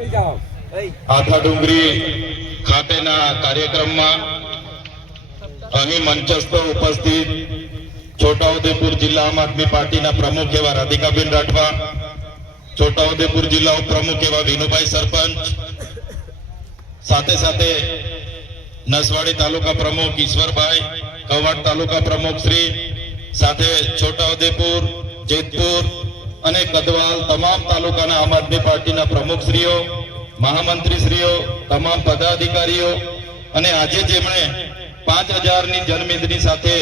આથા ડુંગરી ખાતેના કાર્યક્રમમાં અહીં મંચસ્થ ઉપસ્થિત છોટાઉદેપુર જિલ્લા આમ આદમી પાર્ટીના પ્રમુખ એવા રાધિકાબેન રાઠવા છોટાઉદેપુર જિલ્લા ઉપપ્રમુખ એવા વિનુભાઈ સરપંચ સાથે સાથે નસવાડી તાલુકા પ્રમુખ ઈશ્વરભાઈ કવાડ તાલુકા પ્રમુખ શ્રી સાથે છોટાઉદેપુર જેતપુર અને કદવાલ તમામ તાલુકાના આમ આદમી પાર્ટીના પ્રમુખશ્રીઓ, મહામંત્રીશ્રીઓ, તમામ પદાધિકારીઓ અને આજે જેમણે પાંચ હજારની જનમેદની સાથે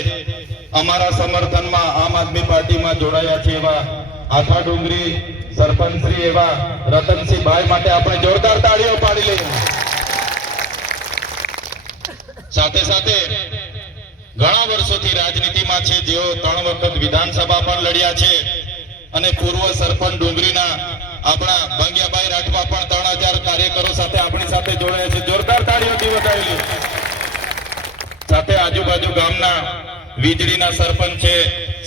અમારા સમર્થનમાં આમ આદમી પાર્ટીમાં જોડાયા છે એવા આખા ડુંગરી સરપંચશ્રી એવા રતનસિંહ ભાઈ માટે આપણે જોરદાર તાળીઓ પાડી લઈએ. સાથે સાથે ઘણા વર્ષોથી રાજનીતિમાં છે, જેઓ ત્રણ વખત વિધાનસભા પણ લડ્યા છે. અને પૂર્વ સરપંચ ડુંગરીના આપણા ભંગ્યાભાઈ રાઠવા પણ ત્રણ કાર્યકરો સાથે આપણી સાથે જોડાયા છે. જોરદાર તાળીઓથી વધાવેલી સાથે આજુબાજુ ગામના વીજળીના સરપંચ છે.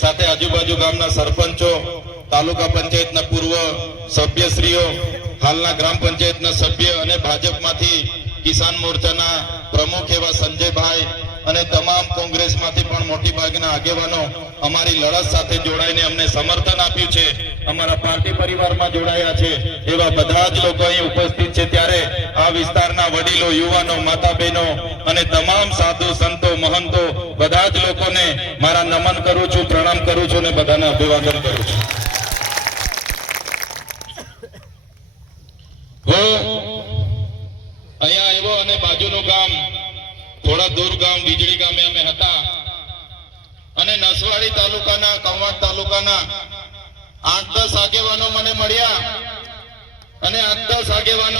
સાથે આજુબાજુ ગામના સરપંચો, તાલુકા પંચાયતના પૂર્વ સભ્યશ્રીઓ, હાલના ગ્રામ પંચાયતના સભ્ય અને ભાજપમાંથી કિસાન મોરચાના પ્રમુખ એવા સંજયભાઈ અને તમામ કોંગ્રેસમાંથી પણ મોટી ભાગના આગેવાનો અમારી લડત સાથે જોડાઈને અમને સમર્થન આપ્યું છે. અમારા પાર્ટી પરિવારમાં જોડાયા છે. એવા બધા જ લોકો અહીં ઉપસ્થિત છે ત્યારે આ વિસ્તારના વડીલો, યુવાનો માતા બહેનો અને તમામ સાધુ, સંતો, મહંતો બધા જ લોકોને મારા નમન કરું છું, પ્રણામ કરું છું અને બધાને અભિવાદન કરું છું. હું અહીંયા આવ્યો અને બાજુનું ગામ થોડા દૂર ગામ વીજળી ગામે અમે હતા. અને નસવાડી તાલુકાના કંવાડ તાલુકાના આઠ દસ આગેવાનો મને મળ્યા. અને આઠ દસ આગેવાનો